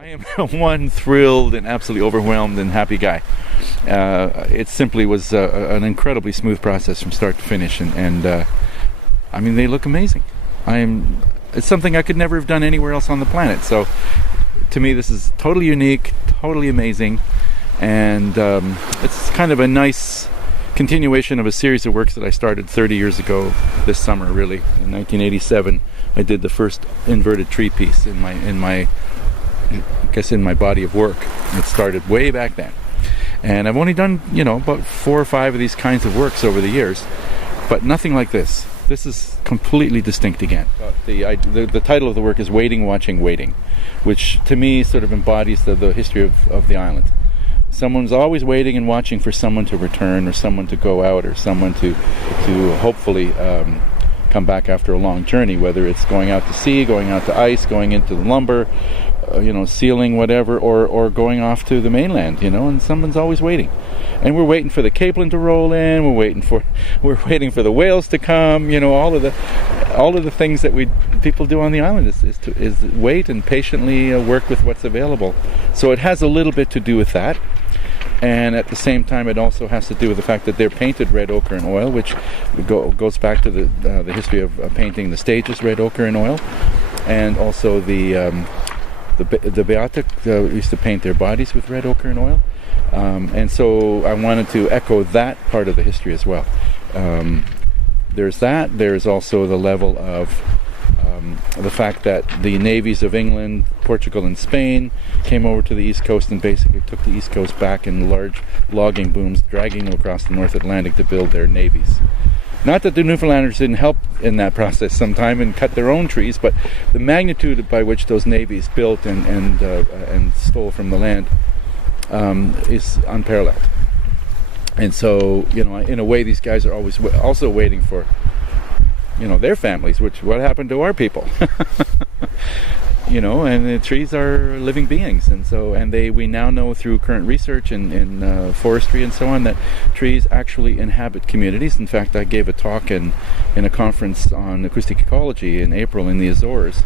I am one thrilled and absolutely overwhelmed and happy guy. It simply was an incredibly smooth process from start to finish, and I mean, they look amazing. It's something I could never have done anywhere else on the planet. So to me, this is totally unique, totally amazing, and it's kind of a nice continuation of a series of works that I started 30 years ago this summer, really. In 1987, I did the first inverted tree piece in my body of work. It started way back then. And I've only done, about 4 or 5 of these kinds of works over the years, but nothing like this. This is completely distinct again. The title of the work is Waiting, Watching, Waiting, which to me sort of embodies the history of the island. Someone's always waiting and watching for someone to return, or someone to go out, or someone to hopefully come back after a long journey, whether it's going out to sea, going out to ice, going into the lumber, sealing whatever, or going off to the mainland, and someone's always waiting. And we're waiting for the capelin to roll in, we're waiting for the whales to come, all of the things that people do on the island is wait and patiently work with what's available. So it has a little bit to do with that. And at the same time, it also has to do with the fact that they're painted red ochre and oil, which goes back to the history of painting the stages red ochre and oil, and also the Beata used to paint their bodies with red ochre and oil, and so I wanted to echo that part of the history as well. There's that. There's also the level of the fact that the navies of England, Portugal, and Spain came over to the East Coast and basically took the East Coast back in large logging booms, dragging them across the North Atlantic to build their navies. Not that the Newfoundlanders didn't help in that process sometime and cut their own trees, but the magnitude by which those navies built and stole from the land is unparalleled. And so, in a way, these guys are always also waiting for their families, what happened to our people? And the trees are living beings, and we now know through current research in forestry and so on that trees actually inhabit communities. In fact, I gave a talk in a conference on acoustic ecology in April in the Azores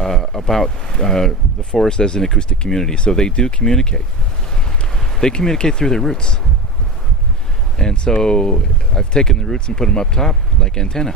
about the forest as an acoustic community. So they do communicate. They communicate through their roots. And so I've taken the roots and put them up top like antenna.